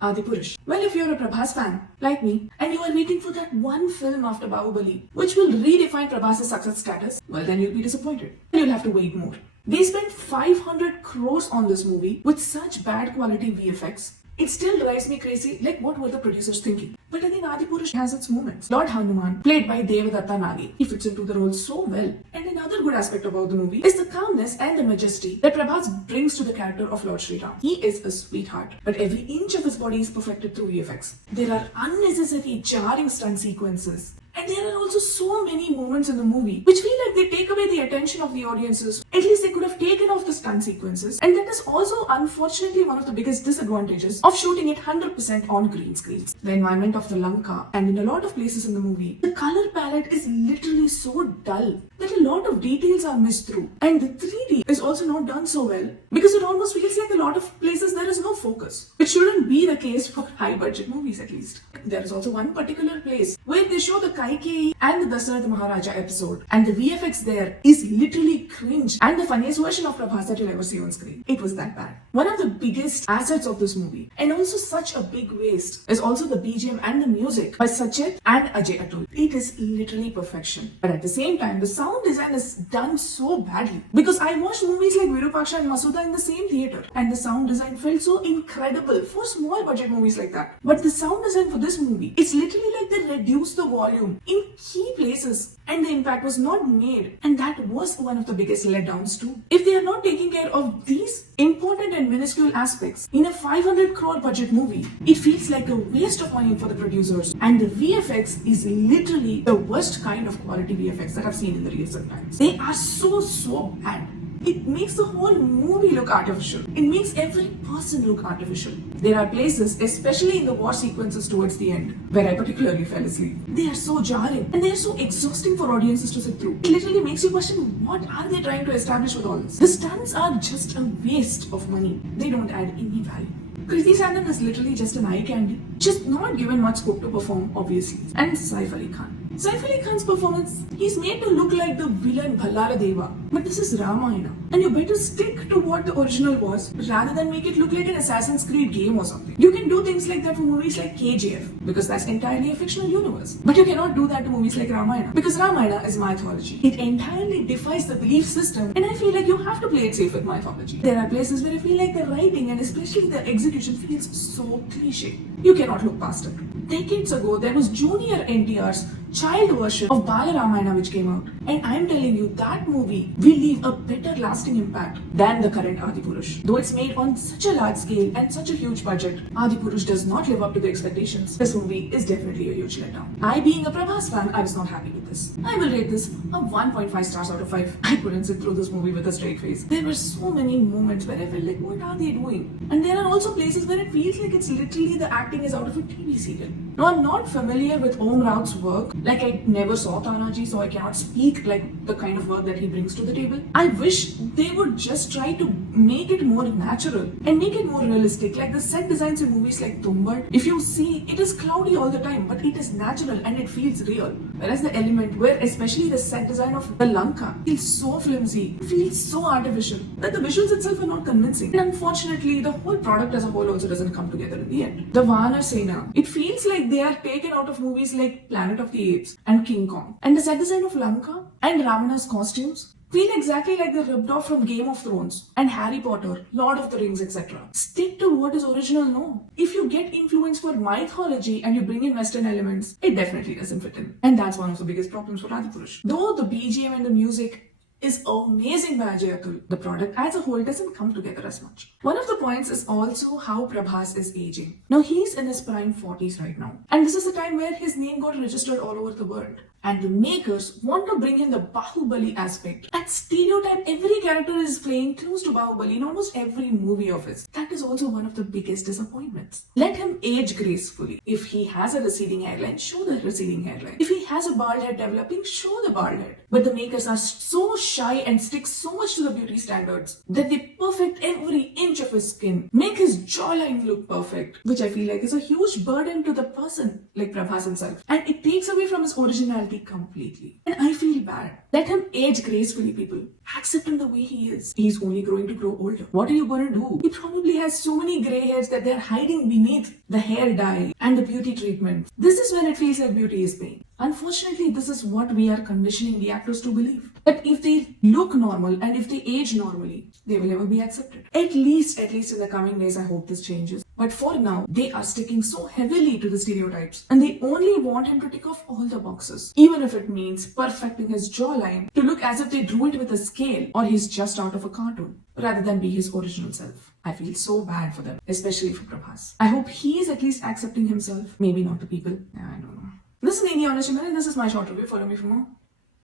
Adipurush. Well, if you're a Prabhas fan, like me, and you are waiting for that one film after Bahubali, which will redefine Prabhas' success status, well then you'll be disappointed. You'll have to wait more. They spent 500 crores on this movie with such bad quality VFX. It still drives me crazy, like what were the producers thinking? But again, Adipurush has its moments. Lord Hanuman, played by Devdatta Nagi, he fits into the role so well. And another good aspect about the movie is the calmness and the majesty that Prabhas brings to the character of Lord Sri Ram. He is a sweetheart, but every inch of his body is perfected through VFX. There are unnecessary jarring stunt sequences. And there are also so many moments in the movie which feel like they take away the attention of the audiences. At least they could have taken off the stunt sequences. And that is also unfortunately one of the biggest disadvantages of shooting it 100% on green screens. The environment of the Lanka and in a lot of places in the movie, the color palette is literally so dull that a lot of details are missed through. And the 3D is also not done so well because it almost feels like a lot of places there is no focus. It shouldn't be the case for high budget movies at least. There is also one particular place where they show the Kaikeyi and the Dasharatha Maharaja episode, and the VFX there is literally cringe and the funniest version of Prabhas that you'll ever see on screen. It was that bad. One of the biggest assets of this movie, and also such a big waste, is also the BGM and the music by Sachet and Ajay Atul. It is literally perfection. But at the same time, the sound design is done so badly. Because I watched movies like Virupaksha and Masuda in the same theater, and the sound design felt so incredible for small budget movies like that. But the sound design for this movie, it's literally like they reduced the volume in key places and the impact was not made, and that was one of the biggest letdowns too. If they are not taking care of these important and minuscule aspects in a 500 crore budget movie, it feels like a waste of money for the producers, and the VFX is literally the worst kind of quality VFX that I've seen in the recent times. They are so bad. It makes the whole movie look artificial. It makes every person look artificial. There are places, especially in the war sequences towards the end, where I particularly fell asleep. They are so jarring and they are so exhausting for audiences to sit through. It literally makes you question, what are they trying to establish with all this? The stunts are just a waste of money. They don't add any value. Kriti Sanon is literally just an eye candy. Just not given much scope to perform, obviously. And Saif Ali Khan. Saif Ali Khan's performance, he's made to look like the villain Bhallara Deva. But this is Ramayana. And you better stick to what the original was rather than make it look like an Assassin's Creed game or something. You can do things like that for movies like KGF because that's entirely a fictional universe. But you cannot do that to movies like Ramayana because Ramayana is mythology. It entirely defies the belief system, and I feel like you have to play it safe with mythology. There are places where I feel like the writing and especially the execution feels so cliche. You cannot look past it. Decades ago, there was Junior NTR's child version of Bala Ramayana which came out, and I'm telling you that movie will leave a better lasting impact than the current Adipurush. Though it's made on such a large scale and such a huge budget, Adipurush does not live up to the expectations. This movie is definitely a huge letdown. I, being a Prabhas fan, I was not happy with this. I will rate this a 1.5 stars out of 5. I couldn't sit through this movie with a straight face. There were so many moments where I felt like, what are they doing? And there are also places where it feels like it's literally the acting is out of a TV serial. Now, I'm not familiar with Raut's work. Like, I never saw Tanaji, so I cannot speak like the kind of work that he brings to the table. I wish they would just try to make it more natural and make it more realistic. Like the set designs in movies like Tumbar, if you see, it is cloudy all the time, but it is natural and it feels real. Whereas the element where especially the set design of the Lanka feels so flimsy, feels so artificial, that the visuals itself are not convincing. And unfortunately, the whole product as a whole also doesn't come together in the end. The Vanar Sena, it feels like they are taken out of movies like Planet of the Apes and King Kong. And the set design of Lanka and Ravana's costumes feel exactly like they're ripped off from Game of Thrones and Harry Potter, Lord of the Rings, etc. Stick to what is original, no. If you get influence for mythology and you bring in Western elements, it definitely doesn't fit in. And that's one of the biggest problems for Adipurush. Though the BGM and the music is amazing by Ajay Atul, the product as a whole doesn't come together as much. One of the points is also how Prabhas is aging. Now he's in his prime 40s right now, and this is a time where his name got registered all over the world. And the makers want to bring in the Bahubali aspect. That stereotype every character is playing close to Bahubali in almost every movie of his. That is also one of the biggest disappointments. Let him age gracefully. If he has a receding hairline, show the receding hairline. If he has a bald head developing, show the bald head. But the makers are so shy and stick so much to the beauty standards that they perfect every inch of his skin, make his jawline look perfect, which I feel like is a huge burden to the person like Prabhas himself. And it takes away from his originality personality completely. And I feel bad. Let him age gracefully, people. Accept him the way he is. He's only growing to grow older. What are you going to do? He probably has so many grey hairs that they're hiding beneath the hair dye and the beauty treatment. This is when it feels like beauty is pain. Unfortunately, this is what we are conditioning the actors to believe. That if they look normal and if they age normally, they will never be accepted. At least in the coming days, I hope this changes. But for now, they are sticking so heavily to the stereotypes and they only want him to tick off all the boxes, even if it means perfecting his jawline to look as if they drew it with a scale or he's just out of a cartoon, rather than be his original self. I feel so bad for them, especially for Prabhas. I hope he is at least accepting himself, maybe not the people. I don't know. This is Nini Honest and this is my short review. Follow me for more.